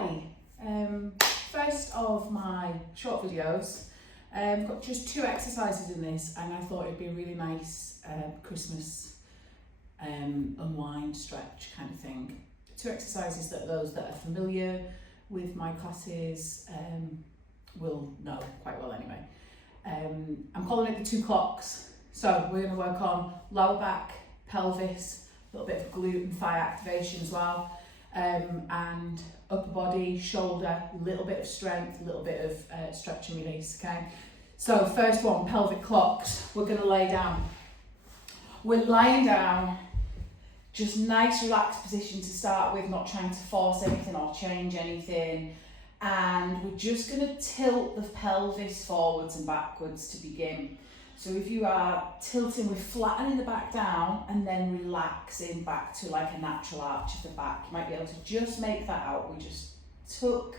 Hi, first of my short videos. I've got just 2 exercises in this, and I thought it'd be a really nice Christmas unwind stretch kind of thing. 2 exercises that those that are familiar with my classes will know quite well anyway. I'm calling it the 2 clocks. So we're going to work on lower back, pelvis, a little bit of glute and thigh activation as well, and upper body, shoulder, a little bit of strength, a little bit of stretch and release, okay? So first one, pelvic clocks. We're going to lay down. We're lying down, just nice relaxed position to start with, not trying to force anything or change anything. And we're just going to tilt the pelvis forwards and backwards to begin. So if you are tilting, we're flattening the back down and then relaxing back to like a natural arch of the back. You might be able to just make that out. We just tuck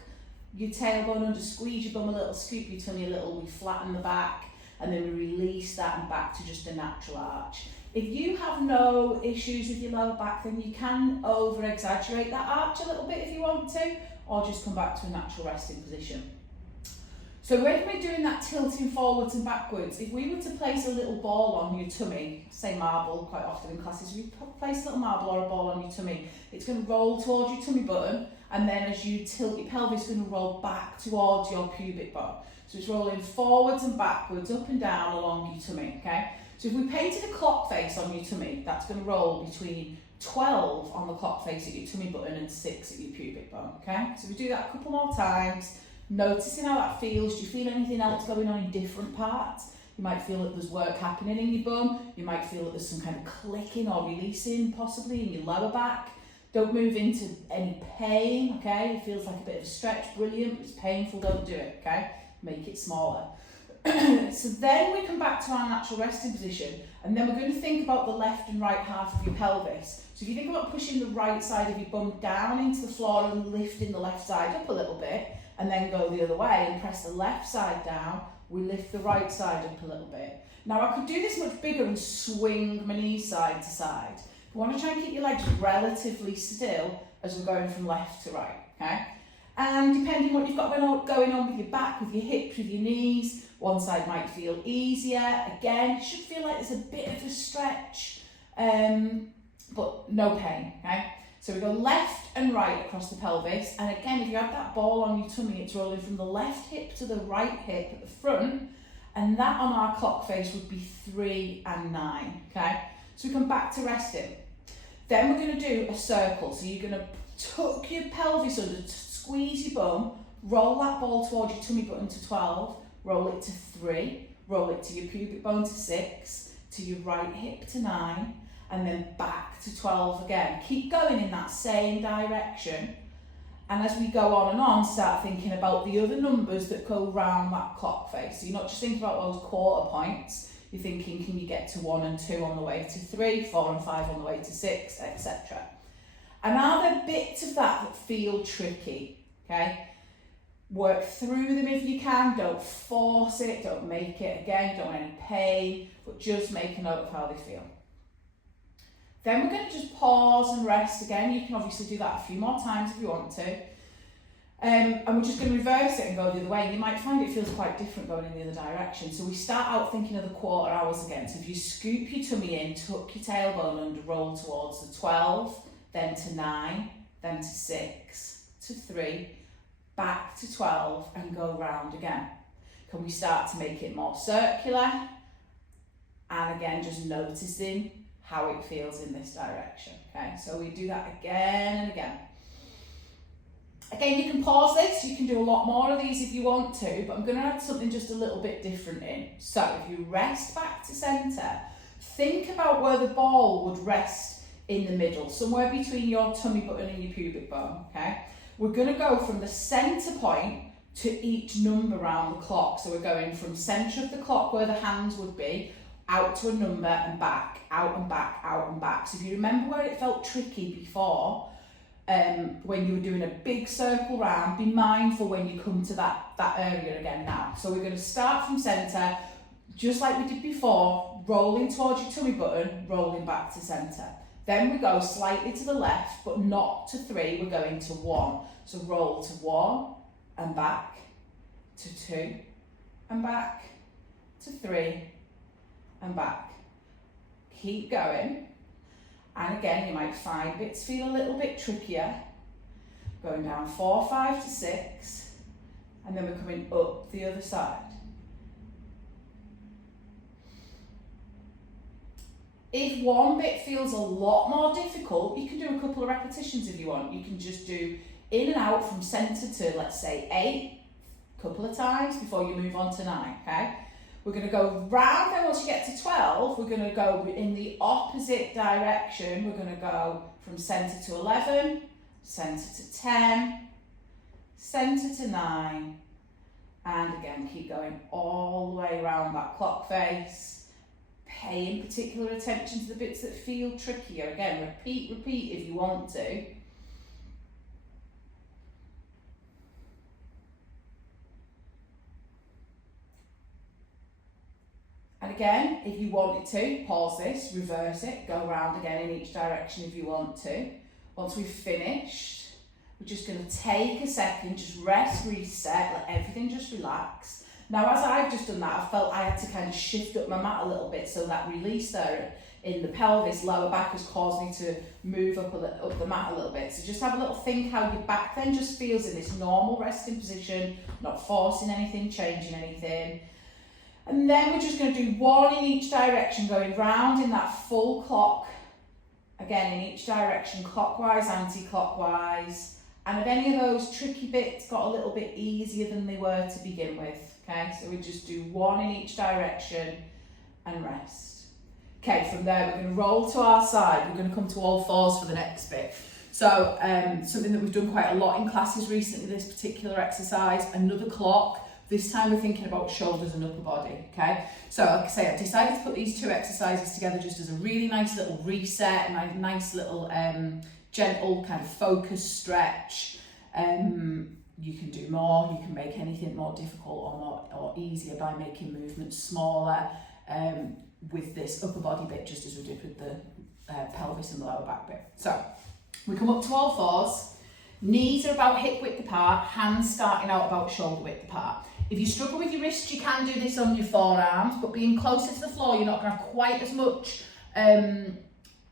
your tailbone under, squeeze your bum a little, scoop your tummy a little, we flatten the back, and then we release that and back to just a natural arch. If you have no issues with your lower back, then you can over-exaggerate that arch a little bit if you want to, or just come back to a natural resting position. So when we're doing that tilting forwards and backwards, if we were to place a little ball on your tummy, say marble quite often in classes, if you place a little marble or a ball on your tummy, it's going to roll towards your tummy button, and then as you tilt your pelvis, it's going to roll back towards your pubic bone. So it's rolling forwards and backwards, up and down along your tummy, okay? So if we painted a clock face on your tummy, that's going to roll between 12 on the clock face at your tummy button and 6 at your pubic bone, okay? So we do that a couple more times, noticing how that feels. Do you feel anything else going on in different parts? You might feel that there's work happening in your bum. You might feel that there's some kind of clicking or releasing possibly in your lower back. Don't move into any pain, okay? It feels like a bit of a stretch, brilliant, but it's painful, don't do it, okay? Make it smaller. So then we come back to our natural resting position, and then we're going to think about the left and right half of your pelvis. So if you think about pushing the right side of your bum down into the floor and lifting the left side up a little bit, and then go the other way and press the left side down, we lift the right side up a little bit. Now I could do this much bigger and swing my knees side to side. You want to try and keep your legs relatively still as we're going from left to right, okay? And depending what you've got going on with your back, with your hips, with your knees, one side might feel easier. Again, it should feel like there's a bit of a stretch, but no pain, okay? So we go left and right across the pelvis, and again, if you have that ball on your tummy, it's rolling from the left hip to the right hip at the front, and that on our clock face would be 3 and 9, okay? So we come back to resting. Then we're going to do a circle. So you're going to tuck your pelvis under, squeeze your bum, roll that ball towards your tummy button to 12, roll it to 3, roll it to your pubic bone to 6, to your right hip to 9, and then back to 12 again. Keep going in that same direction. And as we go on and on, start thinking about the other numbers that go round that clock face. So you're not just thinking about those quarter points, you're thinking, can you get to 1 and 2 on the way to 3, 4 and 5 on the way to 6, etc. And are there bits of that feel tricky, okay? Work through them if you can, don't force it, don't make it, again, don't want any pain, but just make a note of how they feel. Then we're going to just pause and rest again. You can obviously do that a few more times if you want to. And we're just going to reverse it and go the other way. You might find it feels quite different going in the other direction. So we start out thinking of the quarter hours again. So if you scoop your tummy in, tuck your tailbone under, roll towards the 12, then to 9, then to 6, to 3, back to 12, and go round again. Can we start to make it more circular? And again, just noticing how it feels in this direction, okay? So we do that again and again. Again, you can pause this, you can do a lot more of these if you want to, but I'm going to add something just a little bit different in. So if you rest back to centre, think about where the ball would rest in the middle, somewhere between your tummy button and your pubic bone, okay? We're going to go from the centre point to each number around the clock. So we're going from centre of the clock where the hands would be, out to a number and back, out and back, out and back. So if you remember where it felt tricky before, when you were doing a big circle round, be mindful when you come to that area again now. So we're going to start from centre, just like we did before, rolling towards your tummy button, rolling back to centre. Then we go slightly to the left, but not to 3, we're going to 1. So roll to 1 and back, to 2 and back, to 3 and back. Keep going. And again, you might find bits feel a little bit trickier. Going down 4, 5 to 6, and then we're coming up the other side. If one bit feels a lot more difficult, you can do a couple of repetitions if you want. You can just do in and out from centre to, let's say, 8, a couple of times before you move on to 9, okay? We're going to go round, then once you get to 12, we're going to go in the opposite direction. We're going to go from centre to 11, centre to 10, centre to 9, and again, keep going all the way around that clock face. Paying particular attention to the bits that feel trickier. Again, repeat if you want to. And again, if you wanted to, pause this, reverse it, go around again in each direction if you want to. Once we've finished, we're just going to take a second, just rest, reset, let everything just relax. Now, as I've just done that, I felt I had to kind of shift up my mat a little bit, so that release there in the pelvis, lower back, has caused me to move up the mat a little bit. So just have a little think how your back then just feels in this normal resting position, not forcing anything, changing anything. And then we're just going to do 1 in each direction, going round in that full clock. Again, in each direction, clockwise, anti-clockwise. And if any of those tricky bits got a little bit easier than they were to begin with. Okay, so we just do 1 in each direction and rest. Okay, from there we're going to roll to our side. We're going to come to all fours for the next bit. So something that we've done quite a lot in classes recently, this particular exercise, another clock. This time we're thinking about shoulders and upper body, okay? So like I say, I've decided to put these 2 exercises together just as a really nice little reset, and a nice little gentle kind of focus stretch. You can do more, you can make anything more difficult or easier by making movements smaller with this upper body bit, just as we did with the pelvis and the lower back bit. So we come up to all fours, knees are about hip width apart, hands starting out about shoulder width apart. If you struggle with your wrists, you can do this on your forearms, but being closer to the floor, you're not going to have quite as much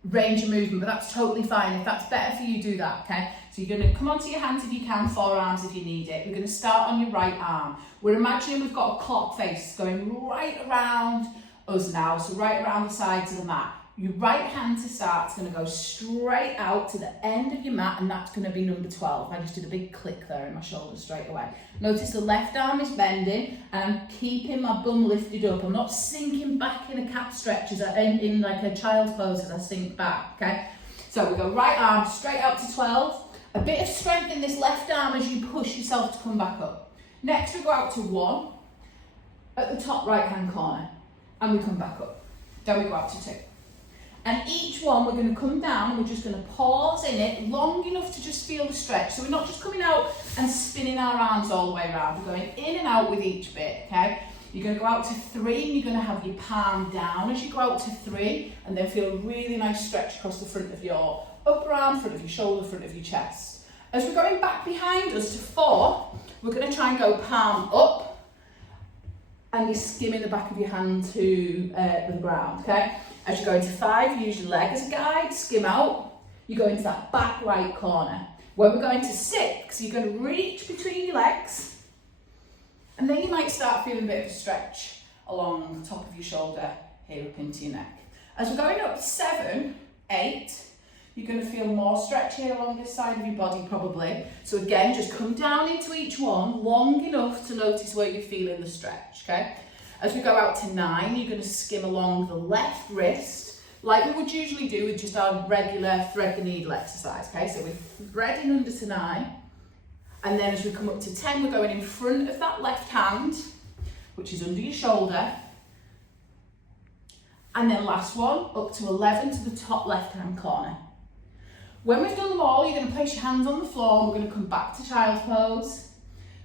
range of movement, but that's totally fine. If that's better for you, do that, okay? So you're going to come onto your hands if you can, forearms if you need it. We're going to start on your right arm. We're imagining we've got a clock face going right around us now, so right around the sides of the mat. Your right hand to start is going to go straight out to the end of your mat, and that's going to be number 12. I just did a big click there in my shoulder straight away. Notice the left arm is bending, and I'm keeping my bum lifted up. I'm not sinking back in a cat stretch as in like a child's pose as I sink back, okay? So we go right arm straight out to 12. A bit of strength in this left arm as you push yourself to come back up. Next we go out to 1 at the top right hand corner, and we come back up. Then we go out to 2. And each one we're going to come down and we're just going to pause in it long enough to just feel the stretch. So we're not just coming out and spinning our arms all the way around. We're going in and out with each bit, okay? You're going to go out to 3 and you're going to have your palm down as you go out to 3, and then feel a really nice stretch across the front of your upper arm, front of your shoulder, front of your chest. As we're going back behind us to 4, we're going to try and go palm up, and you're skimming the back of your hand to the ground, okay? As you go into 5, use your leg as a guide, skim out. You go into that back right corner. When we're going to 6, you're going to reach between your legs, and then you might start feeling a bit of a stretch along the top of your shoulder here up into your neck. As we're going up to 7, 8, you're going to feel more stretch here along this side of your body probably. So again, just come down into each one long enough to notice where you're feeling the stretch, okay? As we go out to 9, you're going to skim along the left wrist, like we would usually do with just our regular thread the needle exercise, okay? So we're threading under to 9, and then as we come up to 10, we're going in front of that left hand, which is under your shoulder, and then last one, up to 11 to the top left-hand corner. When we've done them all, you're going to place your hands on the floor, and we're going to come back to child's pose.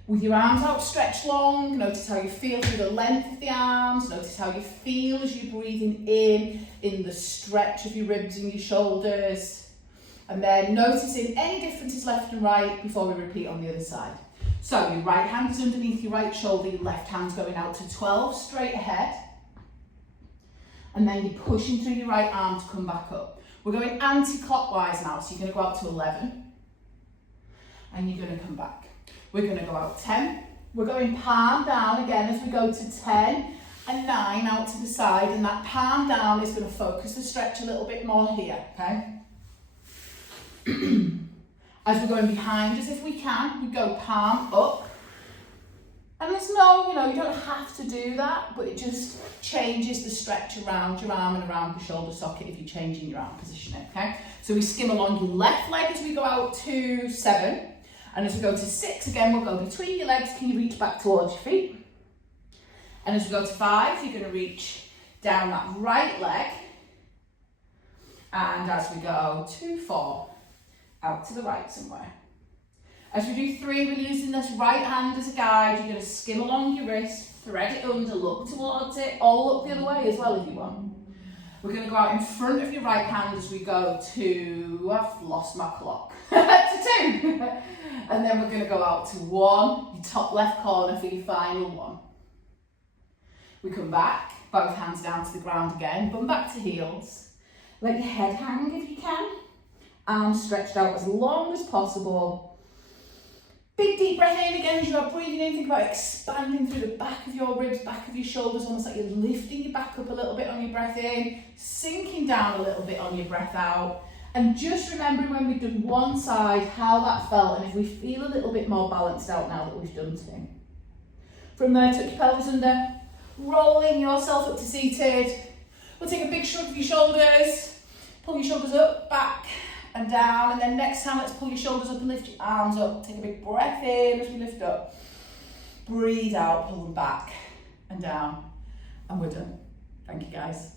With your arms outstretched long, notice how you feel through the length of the arms, notice how you feel as you're breathing in the stretch of your ribs and your shoulders. And then noticing any differences left and right before we repeat on the other side. So your right hand is underneath your right shoulder, your left hand's going out to 12 straight ahead. And then you're pushing through your right arm to come back up. We're going anti-clockwise now, so you're going to go out to 11. And you're going to come back. We're going to go out 10. We're going palm down again as we go to 10 and 9 out to the side. And that palm down is going to focus the stretch a little bit more here, okay? As we're going behind us, if we can, we go palm up. And there's no, you don't have to do that, but it just changes the stretch around your arm and around the shoulder socket if you're changing your arm positioning, okay? So we skim along your left leg as we go out to 7. And as we go to 6, again, we'll go between your legs. Can you reach back towards your feet? And as we go to 5, you're going to reach down that right leg. And as we go to 4, out to the right somewhere. As we do 3, we're using this right hand as a guide. You're going to skim along your wrist, thread it under, look towards it, or look the other way as well if you want. We're going to go out in front of your right hand as we go to, I've lost my clock, to 2. And then we're going to go out to 1, your top left corner for your final 1. We come back, both hands down to the ground again, bum back to heels. Let your head hang if you can. Arms stretched out as long as possible. Big deep breath in again as you are breathing in. Think about expanding through the back of your ribs, back of your shoulders, almost like you're lifting your back up a little bit on your breath in, sinking down a little bit on your breath out. And just remembering when we've done one side, how that felt, and if we feel a little bit more balanced out now that we've done 2. From there, tuck your pelvis under, rolling yourself up to seated. We'll take a big shrug of your shoulders, pull your shoulders up, back, and down, and then next time let's pull your shoulders up and lift your arms up. Take a big breath in as we lift up. Breathe out, pull them back and down, and we're done. Thank you guys.